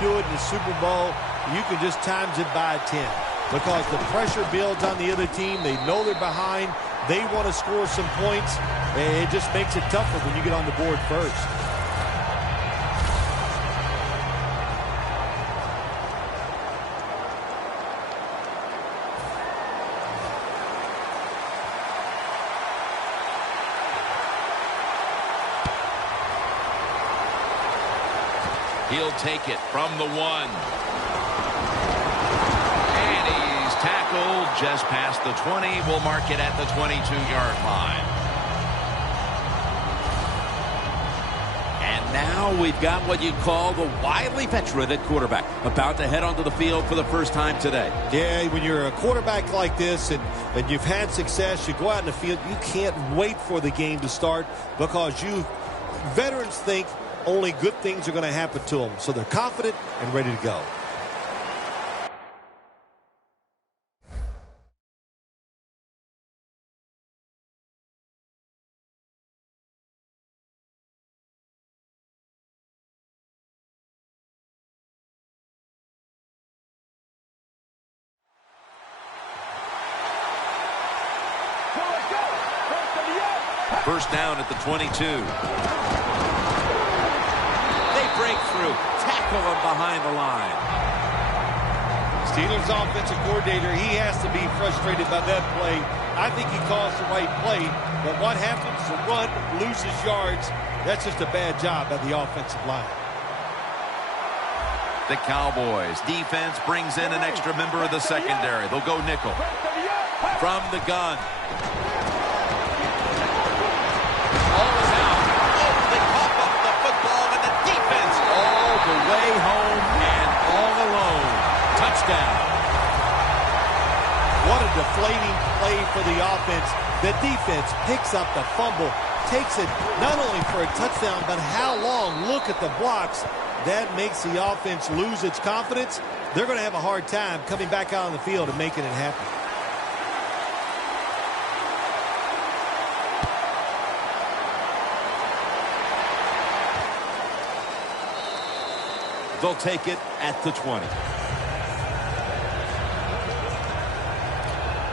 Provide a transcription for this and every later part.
do it in the Super Bowl, you can just times it by 10 because the pressure builds on the other team. They know they're behind. They want to score some points. It just makes it tougher when you get on the board first. He'll take it from the 1. And he's tackled just past the 20. We'll mark it at the 22-yard line. And now we've got what you'd call the wily veteran at quarterback, about to head onto the field for the first time today. Yeah, when you're a quarterback like this and you've had success, you go out in the field, you can't wait for the game to start because veterans think only good things are going to happen to them. So they're confident and ready to go. First down at the 22. Break through, tackle him behind the line. Steelers offensive coordinator, he has to be frustrated by that play. I think he calls the right play, but what happens? The run loses yards. That's just a bad job by the offensive line. The Cowboys defense brings in an extra member of the secondary. They'll go nickel. From the gun. The way home and all alone. Touchdown. What a deflating play for the offense. The defense picks up the fumble, takes it not only for a touchdown, but how long? Look at the blocks. That makes the offense lose its confidence. They're going to have a hard time coming back out on the field and making it happen. They'll take it at the 20.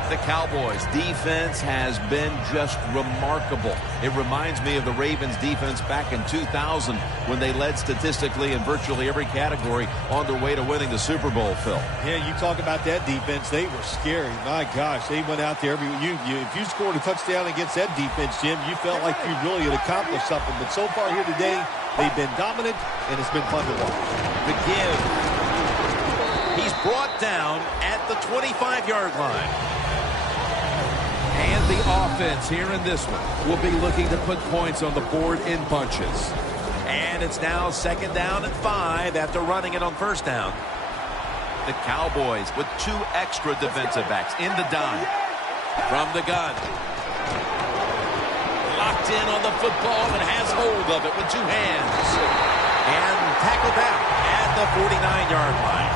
The Cowboys defense has been just remarkable. It reminds me of the Ravens defense back in 2000 when they led statistically in virtually every category on their way to winning the Super Bowl, Phil. Yeah, you talk about that defense. They were scary. My gosh, they went out there. If you scored a touchdown against that defense, Jim, you felt like you really had accomplished something. But so far here today, they've been dominant, and it's been fun to watch. The give. He's brought down at the 25-yard line. And the offense here in this one will be looking to put points on the board in bunches. And it's now 2nd down and 5 after running it on 1st down. The Cowboys with 2 extra defensive backs in the dime. From the gun. Locked in on the football and has hold of it with 2 hands. And tackled down at the 49-yard line.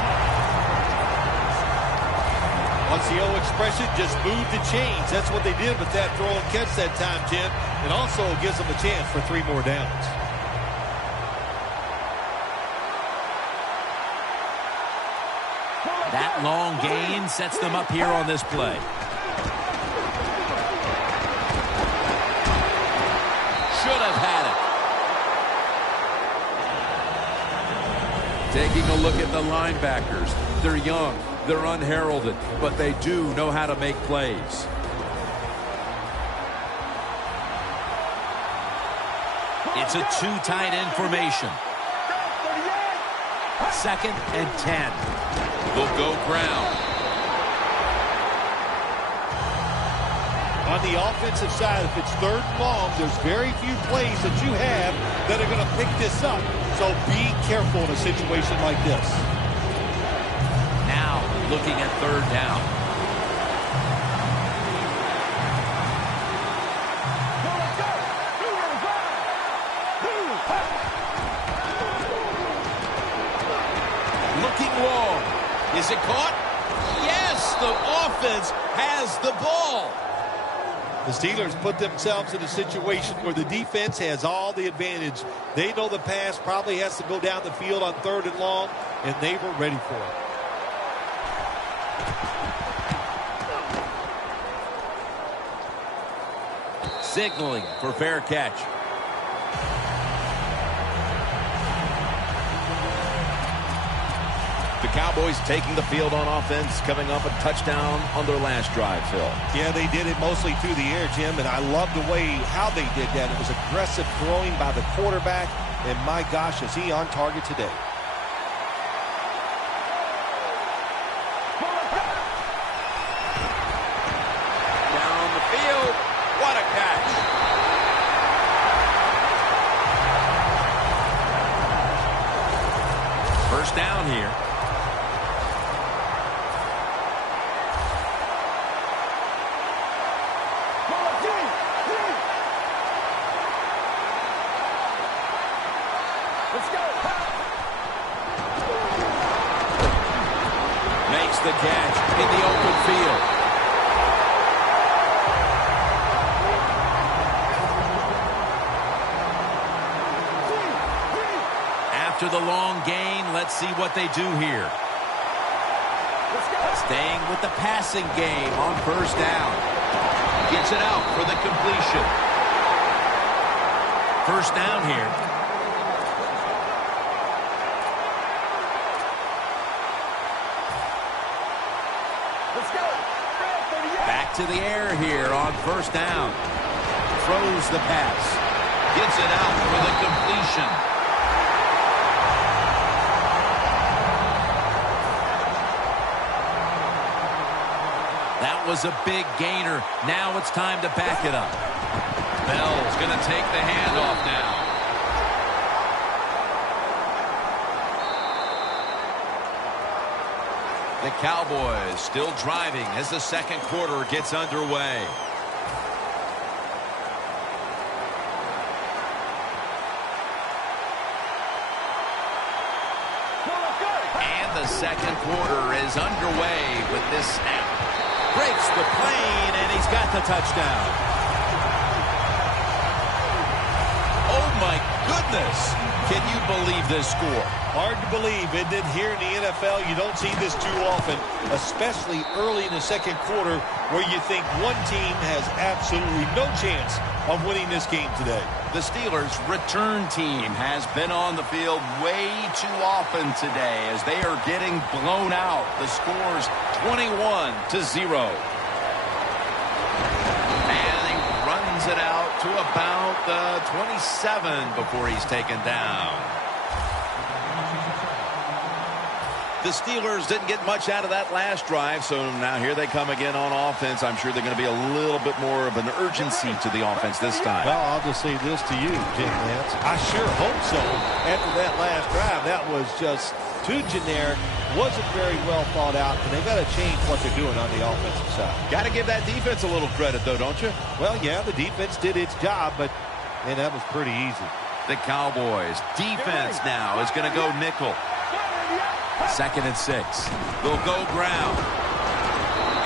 What's the old expression? Just move the chains. That's what they did with that throw and catch that time, Jim. It also gives them a chance for 3 more downs. That long gain sets them up here on this play. Should have had it. Taking a look at the linebackers. They're young. They're unheralded, but they do know how to make plays. It's a 2 tight end formation. 2nd and 10. They'll go ground. On the offensive side, if it's 3rd and long, there's very few plays that you have that are going to pick this up. So be careful in a situation like this. Now looking at 3rd down. Looking long. Is it caught? Yes, the offense has the ball. The Steelers put themselves in a situation where the defense has all the advantage. They know the pass probably has to go down the field on 3rd and long. and they were ready for it. Signaling for fair catch. The Cowboys taking the field on offense, coming up a touchdown on their last drive, Phil. Yeah, they did it mostly through the air, Jim, and I love the way how they did that. It was aggressive throwing by the quarterback, and my gosh, is he on target today. Down the field, what a catch. First down here. Makes the catch in the open field. After the long gain, let's see what they do here. Staying with the passing game on first down. Gets it out for the completion. First down here. Back to the air here on first down. Throws the pass. Gets it out for the completion. That was a big gainer. Now it's time to back it up. Bell's going to take the handoff now. The Cowboys still driving as the second quarter gets underway. And the second quarter is underway with this snap. Breaks the plane, and he's got the touchdown. Oh, my goodness. Can you believe this score? Hard to believe, isn't it? Here in the NFL, you don't see this too often, especially early in the second quarter where you think one team has absolutely no chance of winning this game today. The Steelers' return team has been on the field way too often today as they are getting blown out. The score's 21-0. And he runs it out to about the 27 before he's taken down. The Steelers didn't get much out of that last drive, so now here they come again on offense. I'm sure they're going to be a little bit more of an urgency to the offense this time. Well, I'll just say this to you, Jim Nance. I sure hope so. After that last drive, that was just too generic, wasn't very well thought out, and they got to change what they're doing on the offensive side. Got to give that defense a little credit, though, don't you? Well, yeah, the defense did its job, but, man, that was pretty easy. The Cowboys defense now is going to go nickel. 2nd and 6. They'll go ground.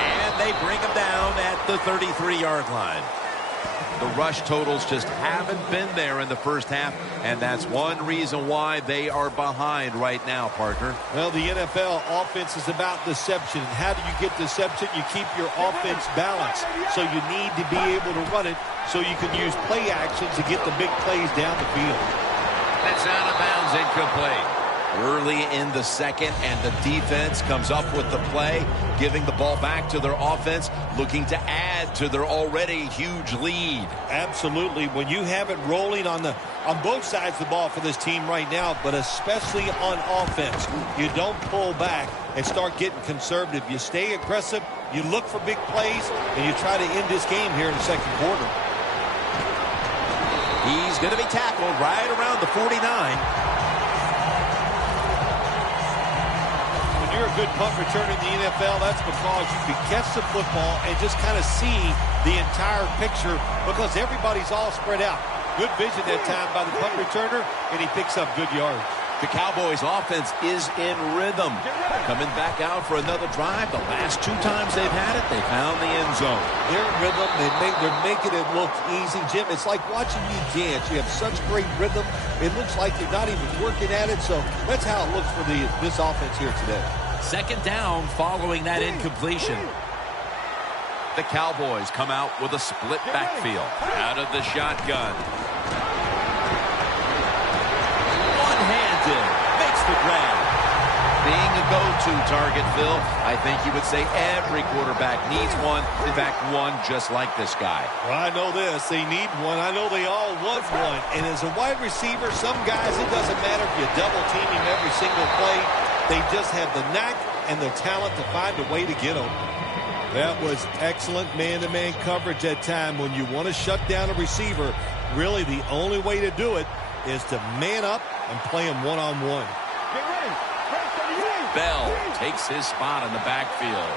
And they bring him down at the 33-yard line. The rush totals just haven't been there in the first half, and that's one reason why they are behind right now, partner. Well, the NFL offense is about deception. How do you get deception? You keep your offense balanced. So you need to be able to run it so you can use play action to get the big plays down the field. That's out of bounds, incomplete. Early in the second, and the defense comes up with the play, giving the ball back to their offense, looking to add to their already huge lead. Absolutely. When you have it rolling on both sides of the ball for this team right now, but especially on offense, you don't pull back and start getting conservative. You stay aggressive, you look for big plays, and you try to end this game here in the second quarter. He's going to be tackled right around the 49. You're a good punt returner in the NFL, that's because you can catch the football and just kind of see the entire picture because everybody's all spread out. Good vision that time by the punt returner, and he picks up good yards. The Cowboys offense is in rhythm. Coming back out for another drive. The last 2 times they've had it, they found the end zone. They're in rhythm. They're making it look easy, Jim. It's like watching you dance. You have such great rhythm. It looks like you're not even working at it. So that's how it looks for this offense here today. Second down following that incompletion. The Cowboys come out with a split backfield. Out of the shotgun. One-handed. Makes the grab. Being a go-to target, Phil, I think you would say every quarterback needs one. In fact, one just like this guy. Well, I know this. They need one. I know they all want one. And as a wide receiver, some guys, it doesn't matter if you double-team him every single play. They just have the knack and the talent to find a way to get them. That was excellent man-to-man coverage at time. When you want to shut down a receiver, really the only way to do it is to man up and play him one-on-one. Bell takes his spot in the backfield.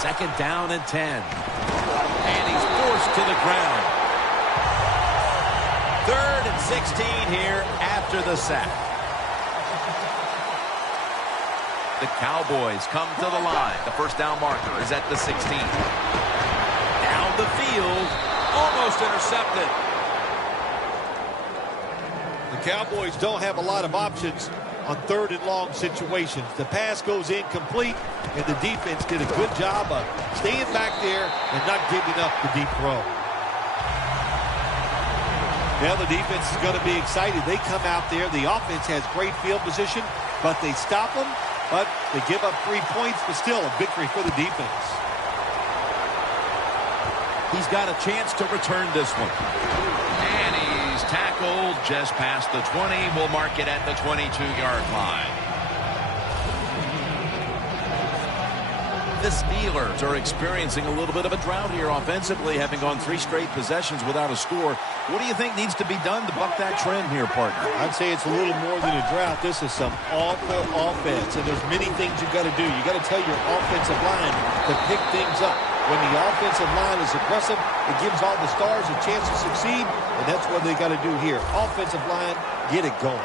Second down and 10. And he's forced to the ground. 3rd and 16 here after the sack. The Cowboys come to the line. The first down marker is at the 16. Down the field. Almost intercepted. The Cowboys don't have a lot of options on 3rd and long situations. The pass goes incomplete, and the defense did a good job of staying back there and not giving up the deep throw. Now the defense is going to be excited. They come out there. The offense has great field position, but they stop them. But they give up 3 points, but still a victory for the defense. He's got a chance to return this one. And he's tackled just past the 20. We'll mark it at the 22-yard line. The Steelers are experiencing a little bit of a drought here offensively, having gone 3 straight possessions without a score. What do you think needs to be done to buck that trend here, partner? I'd say it's a little more than a drought. This is some awful offense, and there's many things you've got to do. You've got to tell your offensive line to pick things up. When the offensive line is aggressive, it gives all the stars a chance to succeed, and that's what they got to do here. Offensive line, get it going.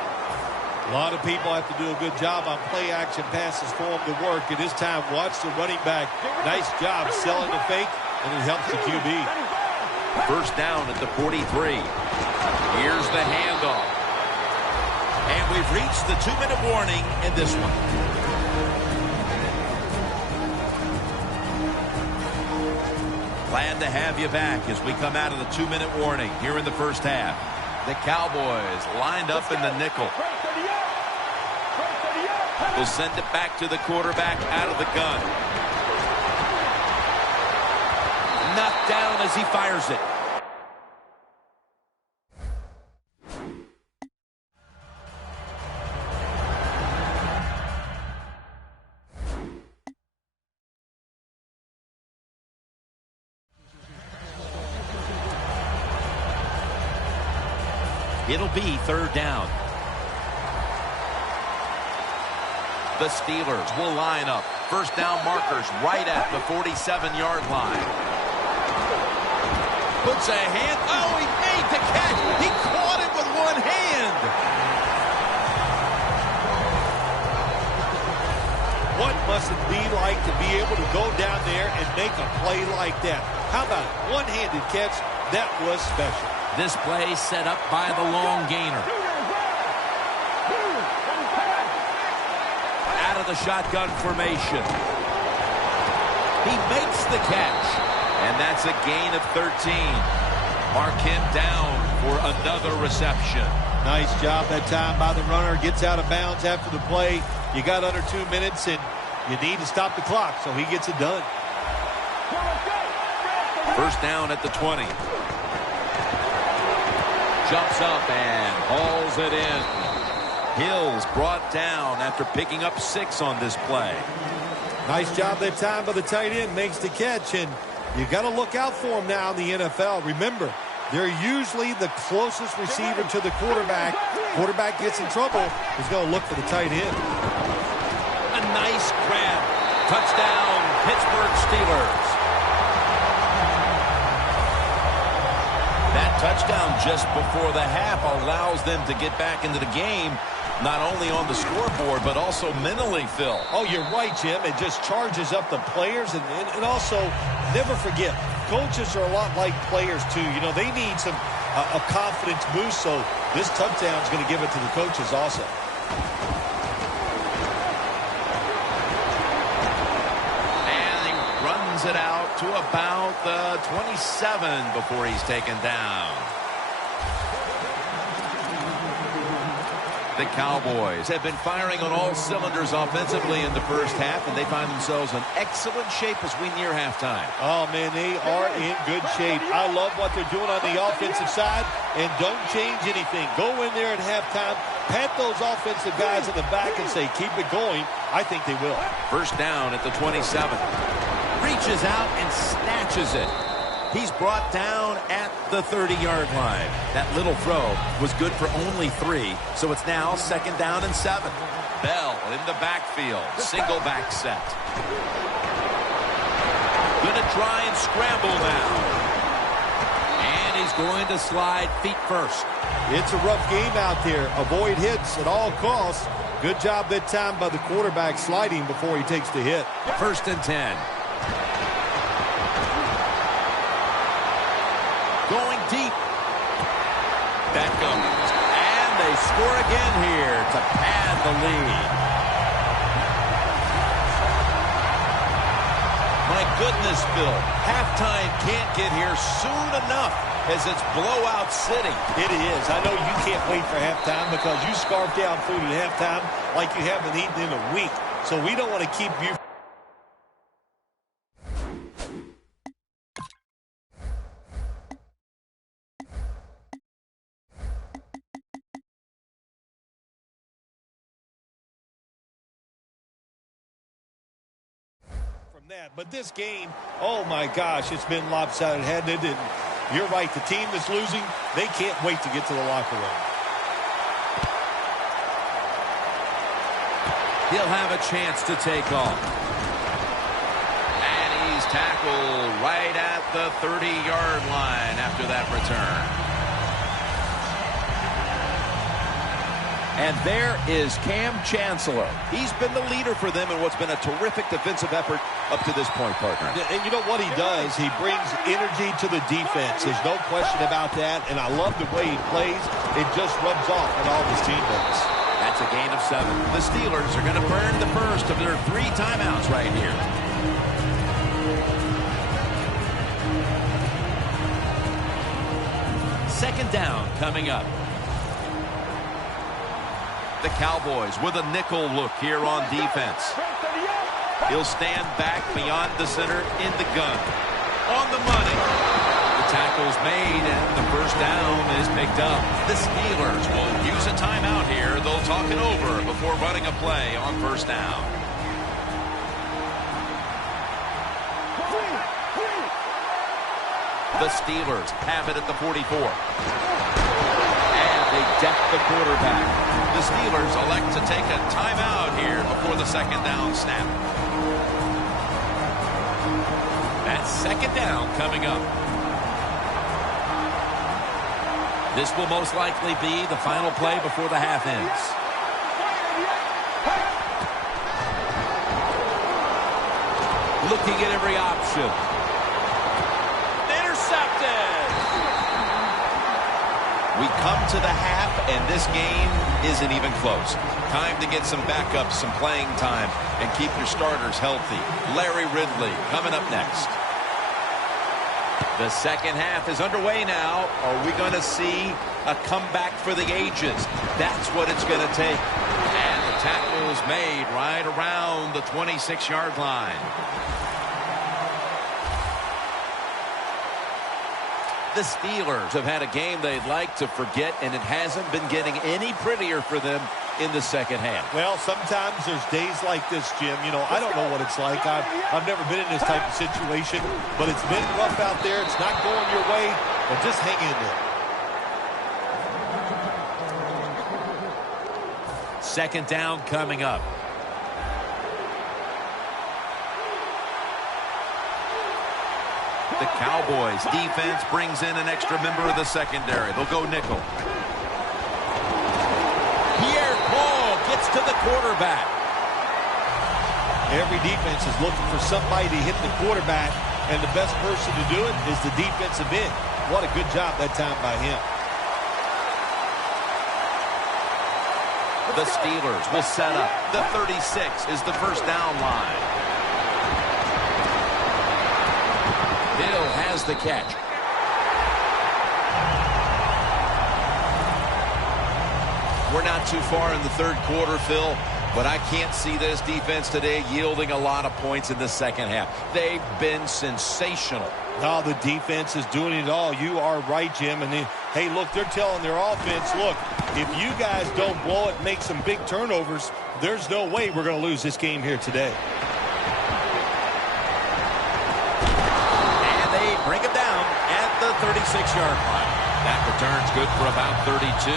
A lot of people have to do a good job on play-action passes for them to work. And this time, watch the running back. Nice job selling the fake, and it helps the QB. First down at the 43. Here's the handoff. And we've reached the 2-minute warning in this one. Glad to have you back as we come out of the 2-minute warning here in the first half. The Cowboys lined up in the nickel. Will send it back to the quarterback out of the gun. Knocked down as he fires it. It'll be 3rd down. The Steelers will line up. First down markers right at the 47-yard line. Puts a hand. Oh, he made the catch. He caught it with one hand. What must it be like to be able to go down there and make a play like that? How about a one-handed catch? That was special. This play set up by the long gainer. Out of the shotgun formation. He makes the catch. And that's a gain of 13. Mark him down for another reception. Nice job that time by the runner. Gets out of bounds after the play. You got under 2 minutes, and you need to stop the clock, so he gets it done. First down at the 20. Jumps up and hauls it in. Hill's brought down after picking up 6 on this play. Nice job that time by the tight end. Makes the catch, and you got to look out for him now in the NFL. Remember, they're usually the closest receiver to the quarterback. Quarterback gets in trouble, he's going to look for the tight end. A nice grab. Touchdown, Pittsburgh Steelers. That touchdown just before the half allows them to get back into the game, not only on the scoreboard, but also mentally, Phil. Oh, you're right, Jim. It just charges up the players. And also, never forget, coaches are a lot like players, too. You know, they need a confidence boost, so this touchdown is going to give it to the coaches also. And he runs it out to about the 27 before he's taken down. The Cowboys have been firing on all cylinders offensively in the first half, and they find themselves in excellent shape as we near halftime. Oh, man, they are in good shape. I love what they're doing on the offensive side, and don't change anything. Go in there at halftime, pat those offensive guys in the back and say, keep it going. I think they will. First down at the 27. Reaches out and snatches it. He's brought down at the 30-yard line. That little throw was good for only 3, so it's now second down and 7. Bell in the backfield. Single back set. Gonna try and scramble now. And he's going to slide feet first. It's a rough game out there. Avoid hits at all costs. Good job that time by the quarterback sliding before he takes the hit. First and 10. Going deep. Beckham. And they score again here to pad the lead. My goodness, Phil. Halftime can't get here soon enough as it's blowout city. It is. I know you can't wait for halftime because you scarf down food at halftime like you haven't eaten in a week. So we don't want to keep you that. But this game, oh my gosh, it's been lopsided, hadn't it? And you're right, the team that's losing, they can't wait to get to the locker room. He'll have a chance to take off. And he's tackled right at the 30-yard line after that return. And there is Cam Chancellor. He's been the leader for them in what's been a terrific defensive effort up to this point, partner. And you know what he does? He brings energy to the defense. There's no question about that. And I love the way he plays. It just rubs off on all his teammates. That's a gain of 7. The Steelers are going to burn the first of their 3 timeouts right here. Second down coming up. The Cowboys with a nickel look here on defense. He'll stand back beyond the center in the gun. On the money. The tackle's made and the first down is picked up. The Steelers will use a timeout here. They'll talk it over before running a play on first down. The Steelers have it at the 44. And they deck the quarterback. The Steelers elect to take a timeout here before the second down snap. That's second down coming up. This will most likely be the final play before the half ends. Looking at every option. Intercepted! We come to the half, and this game isn't even close. Time to get some backups, some playing time, and keep your starters healthy. Larry Ridley coming up next. The second half is underway now. Are we going to see a comeback for the ages? That's what it's going to take. And the tackle is made right around the 26-yard line. The Steelers have had a game they'd like to forget, and it hasn't been getting any prettier for them in the second half. Well, sometimes there's days like this, Jim. You know, I don't know what it's like. I've never been in this type of situation, but it's been rough out there. It's not going your way, but just hang in there. Second down coming up. The Cowboys defense brings in an extra member of the secondary. They'll go nickel. Pierre Paul gets to the quarterback. Every defense is looking for somebody to hit the quarterback, and the best person to do it is the defensive end. What a good job that time by him. The Steelers will set up. The 36 is the first down line. Hill has the catch. We're not too far in the third quarter, Phil, but I can't see this defense today yielding a lot of points in the second half. They've been sensational. No, the defense is doing it all. You are right, Jim. And hey, look, they're telling their offense, look, if you guys don't blow it, make some big turnovers, there's no way we're going to lose this game here today. And they bring it down at the 36-yard line. That return's good for about 32.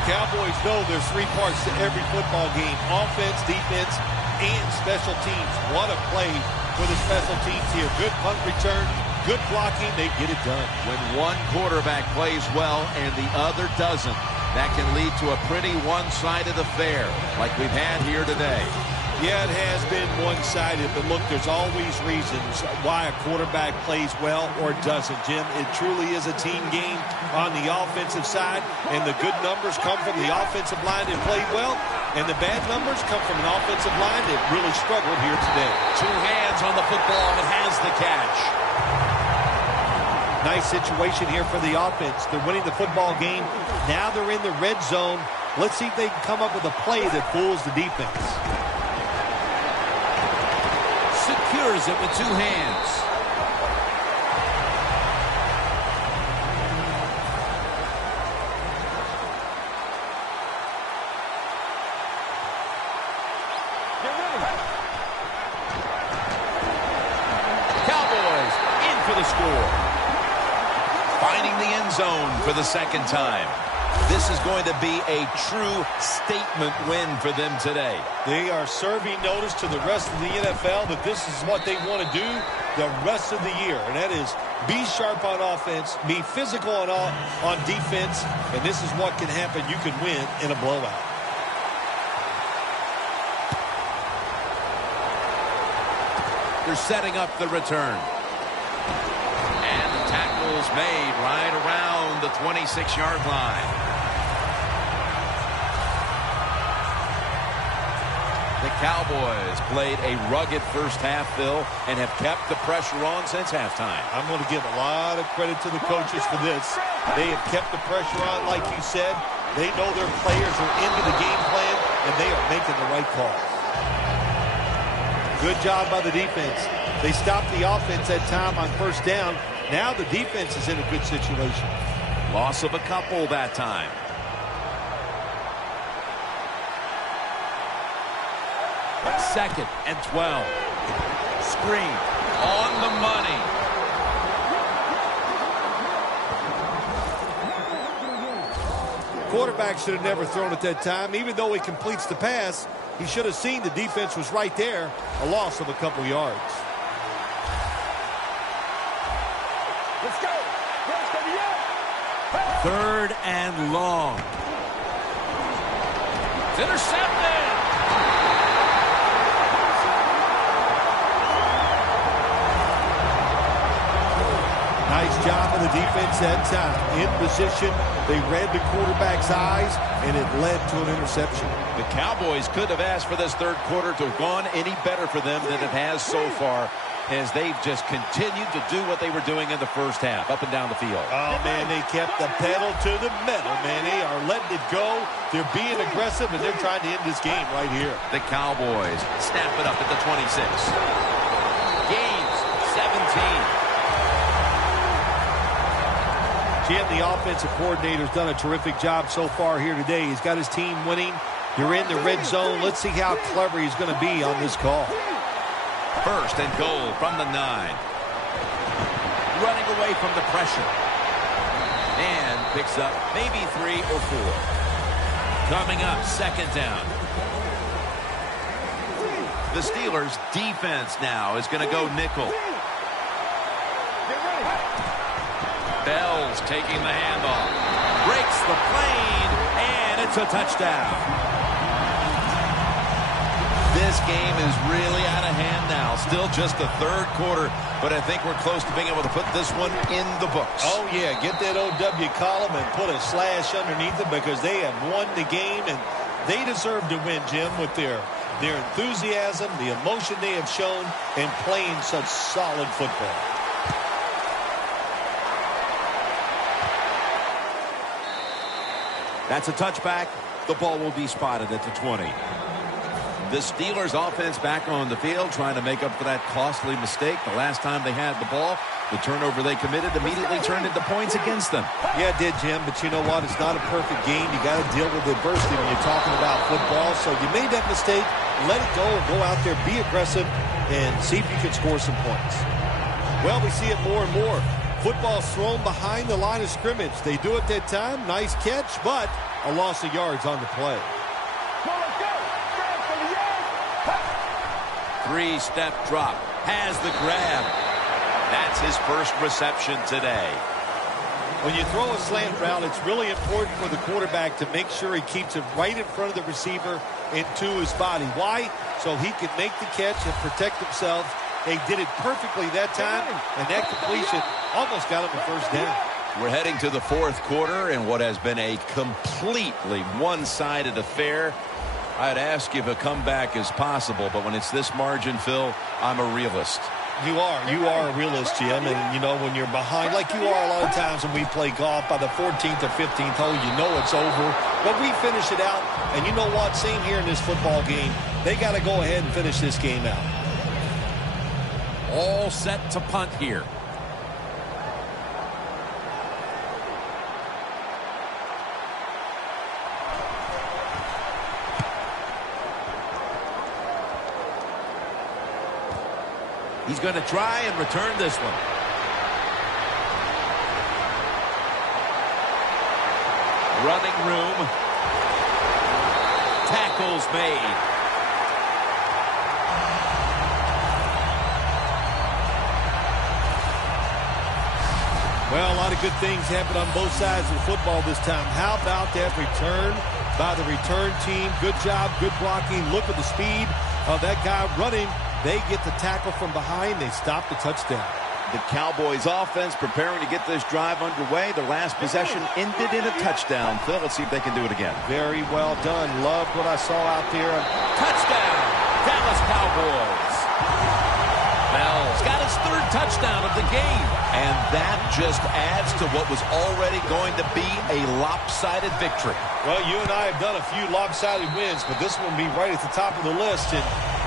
The Cowboys know there's three parts to every football game: offense, defense, and special teams. What a play for the special teams here. Good punt return, good blocking. They get it done. When one quarterback plays well and the other doesn't, that can lead to a pretty one-sided affair like we've had here today. Yeah, it has been one-sided, but look, there's always reasons why a quarterback plays well or doesn't, Jim. It truly is a team game on the offensive side, and the good numbers come from the offensive line that played well, and the bad numbers come from an offensive line that really struggled here today. Two hands on the football and has the catch. Nice situation here for the offense. They're winning the football game. Now they're in the red zone. Let's see if they can come up with a play that fools the defense. Secures it with two hands. Cowboys in for the score. Finding the end zone for the second time. This is going to be a true statement win for them today. They are serving notice to the rest of the NFL that this is what they want to do the rest of the year. And that is be sharp on offense, be physical on defense, and this is what can happen. You can win in a blowout. They're setting up the return. And the tackle's made right around the 26-yard line. The Cowboys played a rugged first half, Phil, and have kept the pressure on since halftime. I'm going to give a lot of credit to the coaches for this. They have kept the pressure on, like you said. They know their players are into the game plan, and they are making the right call. Good job by the defense. They stopped the offense that time on first down. Now the defense is in a good situation. Loss of a couple that time. Second and 12. Screen on the money. Quarterback should have never thrown at that time. Even though he completes the pass, he should have seen the defense was right there. A loss of a couple yards. Let's go. Third and long. It's intercepted. Nice job of the defense that time. In position, they read the quarterback's eyes, and it led to an interception. The Cowboys could have asked for this third quarter to have gone any better for them than it has so far, as they've just continued to do what they were doing in the first half, up and down the field. Oh, man, they kept the pedal to the metal, man. They are letting it go. They're being aggressive, and they're trying to end this game right here. The Cowboys snap it up at the 26. Gains 17. Jim, the offensive coordinator's done a terrific job so far here today. He's got his team winning. You're in the red zone. Let's see how clever he's going to be on this call. First and goal from the 9. Running away from the pressure. And picks up maybe 3 or 4. Coming up, second down. The Steelers' defense now is going to go nickel. Bell's taking the handoff. Breaks the plane, and it's a touchdown. This game is really out of hand now. Still just the third quarter, but I think we're close to being able to put this one in the books. Oh, yeah. Get that OW column and put a slash underneath it because they have won the game, and they deserve to win, Jim, with their enthusiasm, the emotion they have shown, and playing such solid football. That's a touchback. The ball will be spotted at the 20. The Steelers offense back on the field trying to make up for that costly mistake. The last time they had the ball, the turnover they committed immediately turned into points against them. Yeah, it did, Jim, but you know what? It's not a perfect game. You got to deal with adversity when you're talking about football. So you made that mistake, let it go, and go out there, be aggressive, and see if you can score some points. Well, we see it more and more. Football's thrown behind the line of scrimmage. They do it that time. Nice catch, but a loss of yards on the play. Three-step drop. Has the grab. That's his first reception today. When you throw a slant route, it's really important for the quarterback to make sure he keeps it right in front of the receiver and to his body. Why? So he can make the catch and protect himself. They did it perfectly that time, and that completion almost got him the first down. We're heading to the fourth quarter in what has been a completely one-sided affair. I'd ask if a comeback is possible, but when it's this margin, Phil, I'm a realist. You are a realist, Jim, and you know when you're behind, like you are a lot of times when we play golf, by the 14th or 15th hole, you know it's over, but we finish it out, and you know what, same here in this football game, they got to go ahead and finish this game out. All set to punt here. He's going to try and return this one. Running room. Tackles made. Well, a lot of good things happened on both sides of the football this time. How about that return by the return team? Good job, good blocking. Look at the speed of that guy running. They get the tackle from behind. They stop the touchdown. The Cowboys offense preparing to get this drive underway. Their last possession ended in a touchdown. Phil, let's see if they can do it again. Very well done. Loved what I saw out there. Touchdown, Dallas Cowboys. Bell's got his third touchdown of the game. And that just adds to what was already going to be a lopsided victory. Well, you and I have done a few lopsided wins, but this one will be right at the top of the list. And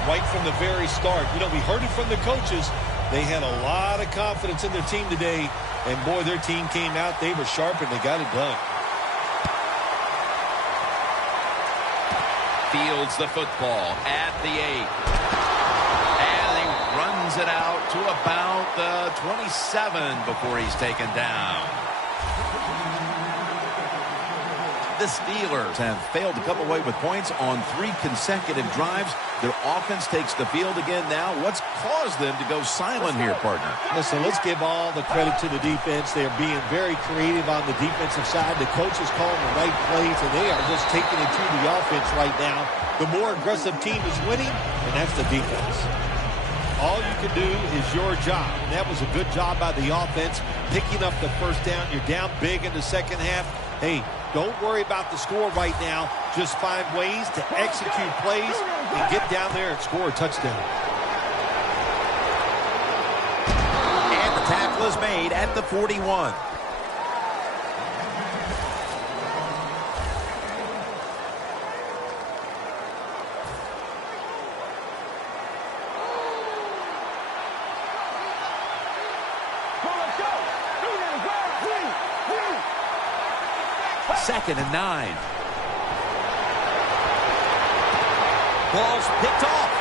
right from the very start, you know, we heard it from the coaches. They had a lot of confidence in their team today. And, boy, their team came out. They were sharp, and they got it done. Fields the football at the 8. And he runs it out to about the 27 before he's taken down. The Steelers have failed to come away with points on 3 consecutive drives. Their offense takes the field again now. What's caused them to go silent here, partner? Listen, let's give all the credit to the defense. They're being very creative on the defensive side. The coach is calling the right plays, and they are just taking it to the offense right now. The more aggressive team is winning, and that's the defense. All you can do is your job. And that was a good job by the offense, picking up the first down. You're down big in the second half. Hey, don't worry about the score right now. Just find ways to execute plays and get down there and score a touchdown. And the tackle is made at the 41. Second and 9. Ball's picked off.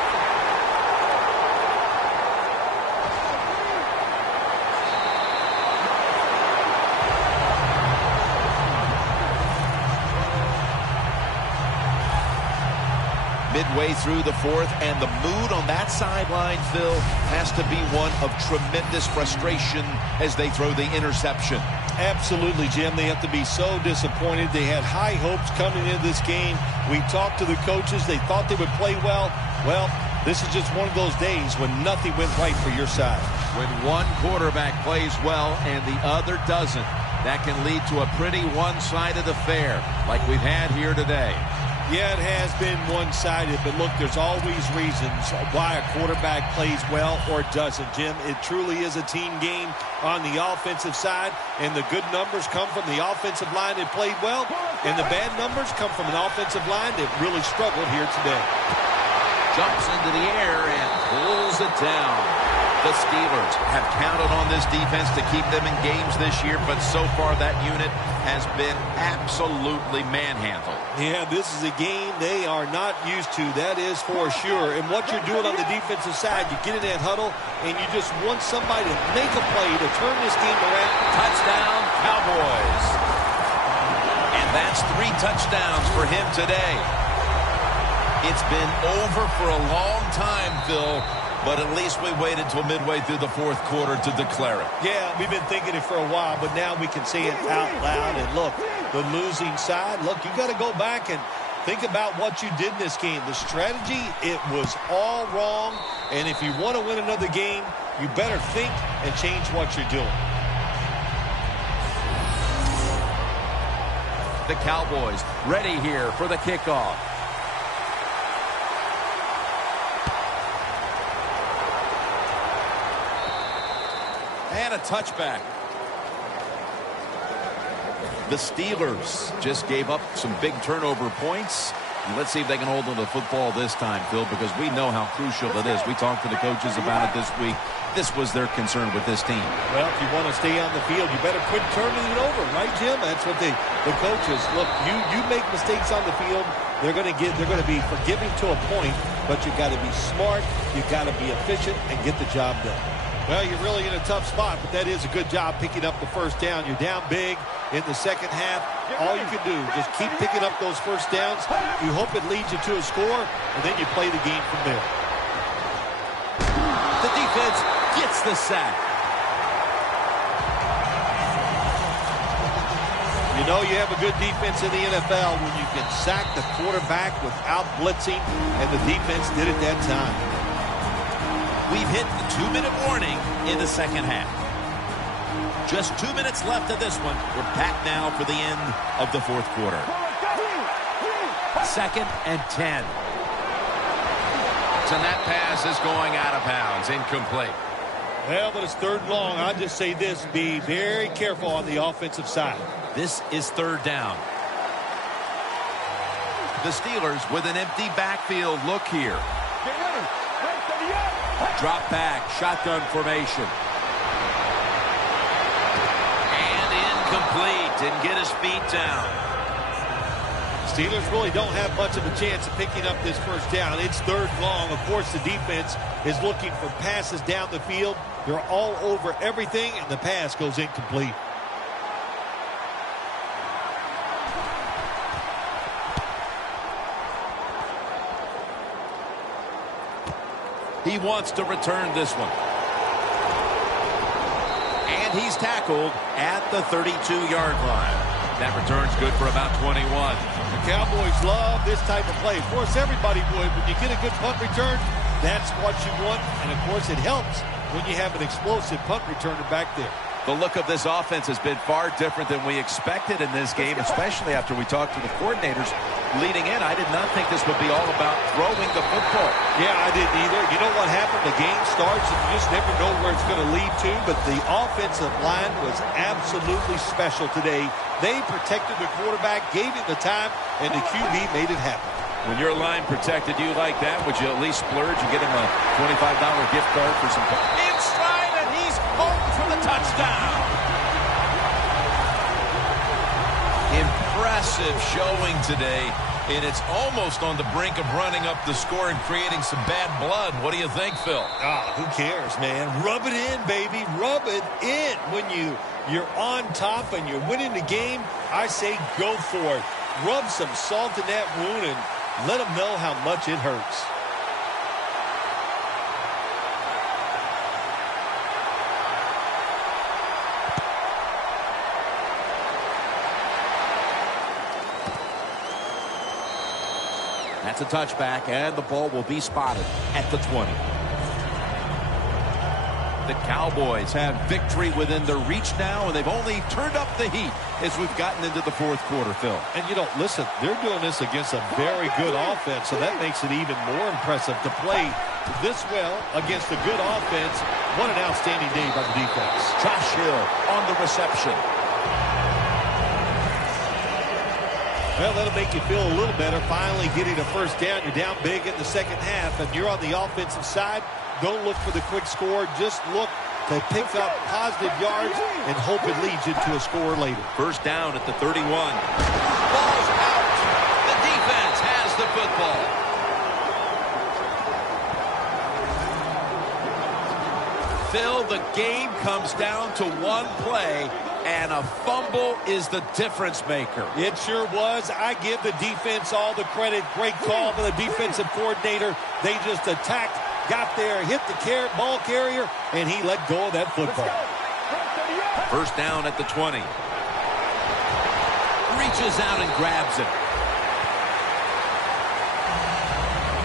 midway through the fourth, and the mood on that sideline, Phil, has to be one of tremendous frustration as they throw the interception. Absolutely, Jim. They have to be so disappointed. They had high hopes coming into this game. We talked to the coaches. They thought they would play well. Well, this is just one of those days when nothing went right for your side. When one quarterback plays well and the other doesn't, that can lead to a pretty one-sided affair like we've had here today. Yeah, it has been one-sided, but look, there's always reasons why a quarterback plays well or doesn't, Jim. It truly is a team game on the offensive side, and the good numbers come from the offensive line that played well, and the bad numbers come from an offensive line that really struggled here today. Jumps into the air and pulls it down. The Steelers have counted on this defense to keep them in games this year, but so far that unit has been absolutely manhandled. Yeah, this is a game they are not used to, that is for sure. And what you're doing on the defensive side, you get in that huddle, and you just want somebody to make a play to turn this game around. Touchdown, Cowboys. And that's 3 touchdowns for him today. It's been over for a long time, Phil, but at least we waited till midway through the fourth quarter to declare it. Yeah, we've been thinking it for a while, but now we can say it out loud. And look, the losing side, look, you got to go back and think about what you did in this game. The strategy, it was all wrong. And if you want to win another game, you better think and change what you're doing. The Cowboys ready here for the kickoff. And a touchback. The Steelers just gave up some big turnover points. And let's see if they can hold on to the football this time, Phil, because we know how crucial it is. We talked to the coaches about it this week. This was their concern with this team. Well, if you want to stay on the field, you better quit turning it over, right, Jim? That's what the coaches look. You make mistakes on the field, they're going to be forgiving to a point, but you got to be smart, you got to be efficient, and get the job done. Well, you're really in a tough spot, but that is a good job picking up the first down. You're down big in the second half. All you can do, just keep picking up those first downs. You hope it leads you to a score, and then you play the game from there. The defense gets the sack. You know you have a good defense in the NFL when you can sack the quarterback without blitzing, and the defense did it that time. We've hit the 2-minute warning in the second half. Just 2 minutes left of this one. We're back now for the end of the fourth quarter. 2nd and 10. And that pass is going out of bounds, incomplete. Well, but it's 3rd and long. I'll just say this, be very careful on the offensive side. This is 3rd down. The Steelers with an empty backfield look here. Get ready. Drop back, shotgun formation. And incomplete. Didn't get his feet down. Steelers really don't have much of a chance of picking up this first down. It's 3rd and long. Of course, the defense is looking for passes down the field. They're all over everything, and the pass goes incomplete. He wants to return this one. And he's tackled at the 32-yard line. That return's good for about 21. The Cowboys love this type of play. Of course, everybody would. When you get a good punt return, that's what you want. And, of course, it helps when you have an explosive punt returner back there. The look of this offense has been far different than we expected in this game, especially after we talked to the coordinators leading in. I did not think this would be all about throwing the football. Yeah, I didn't either. You know what happened? The game starts and you just never know where it's going to lead to, but the offensive line was absolutely special today. They protected the quarterback, gave him the time, and the QB made it happen. When your line protected you like that, would you at least splurge and get him a $25 gift card for some fun? Inside, and he's home for the touchdown. Impressive showing today, and it's almost on the brink of running up the score and creating some bad blood. What do you think, Phil? Who cares, man? Rub it in, baby. Rub it in. When you're on top and you're winning the game, I say go for it. Rub some salt in that wound and Let them know how much it hurts. That's a touchback, and the ball will be spotted at the 20. The Cowboys have victory within their reach now, and they've only turned up the heat as we've gotten into the fourth quarter, Phil. And, listen, they're doing this against a very good offense, so that makes it even more impressive to play this well against a good offense. What an outstanding day by the defense. Josh Hill on the reception. Well, that'll make you feel a little better. Finally getting a first down. You're down big in the second half, and you're on the offensive side. Don't look for the quick score. Just look to pick up positive yards and hope it leads you to a score later. First down at the 31. Ball's out. The defense has the football. Phil, the game comes down to one play, and a fumble is the difference maker. It sure was. I give the defense all the credit. Great call by the defensive coordinator. They just attacked, got there, hit the ball carrier, and he let go of that football. First down at the 20. Reaches out and grabs it.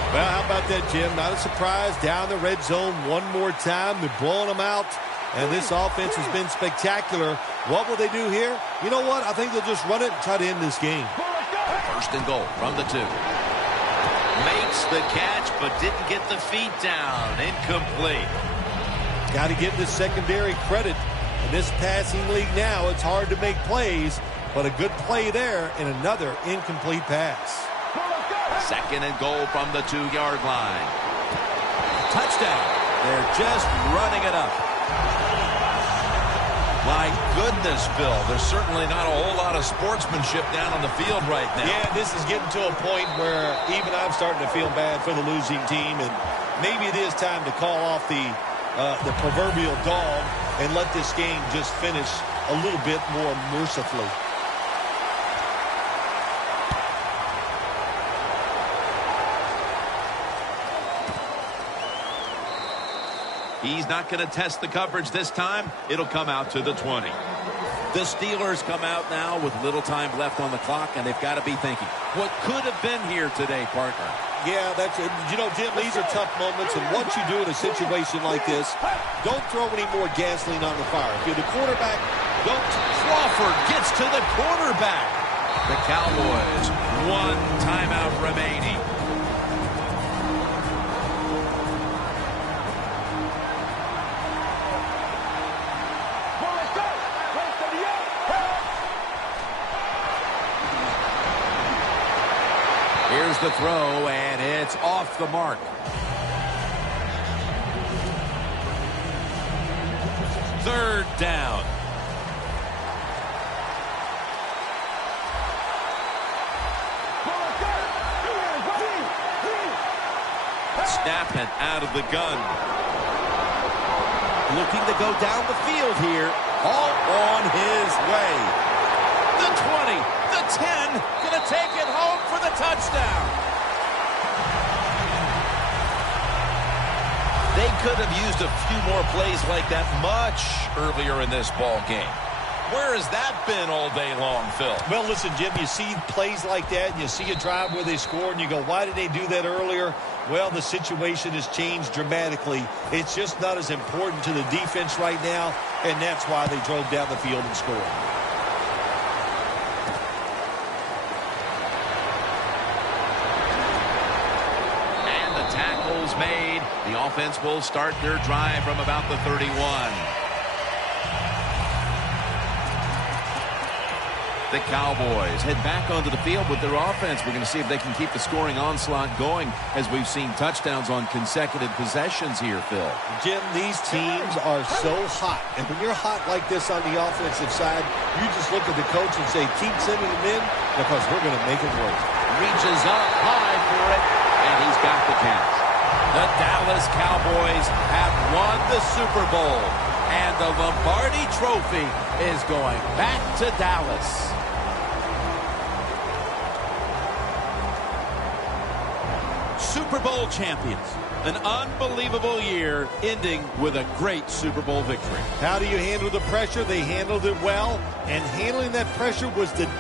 Well, how about that, Jim? Not a surprise. Down the red zone one more time. They're blowing them out. And this offense has been spectacular. What will they do here? You know what? I think they'll just run it and try to end this game. First and goal from the 2. Makes the catch, but didn't get the feet down. Incomplete. Got to give the secondary credit. In this passing league now, it's hard to make plays, but a good play there and another incomplete pass. Second and goal from the 2-yard line. Touchdown. They're just running it up. My goodness, Phil, there's certainly not a whole lot of sportsmanship down on the field right now. Yeah, this is getting to a point where even I'm starting to feel bad for the losing team, and maybe it is time to call off the proverbial dog and let this game just finish a little bit more mercifully. He's not going to test the coverage this time. It'll come out to the 20. The Steelers come out now with little time left on the clock, and they've got to be thinking, what could have been here today, partner? Yeah, that's it. Jim, these are tough moments, and what you do in a situation like this, don't throw any more gasoline on the fire. If you're the quarterback, don't. Crawford gets to the quarterback. The Cowboys, 1 timeout remaining. Here's the throw, and it's off the mark. Third down. Snapping out of the gun. Looking to go down the field here. All on his way. The 20, the 10, going to take it home for the touchdown. They could have used a few more plays like that much earlier in this ball game. Where has that been all day long, Phil? Well, listen, Jim, you see plays like that, and you see a drive where they score, and you go, why did they do that earlier? Well, the situation has changed dramatically. It's just not as important to the defense right now, and that's why they drove down the field and scored. And the tackle's made. The offense will start their drive from about the 31. The Cowboys head back onto the field with their offense. We're going to see if they can keep the scoring onslaught going as we've seen touchdowns on consecutive possessions here, Phil. Jim, these teams are so hot. And when you're hot like this on the offensive side, you just look at the coach and say, keep sending them in because we're going to make it work. Reaches up high for it, and he's got the catch. The Dallas Cowboys have won the Super Bowl, and the Lombardi Trophy is going back to Dallas. Super Bowl champions. An unbelievable year ending with a great Super Bowl victory. How do you handle the pressure? They handled it well, and handling that pressure was the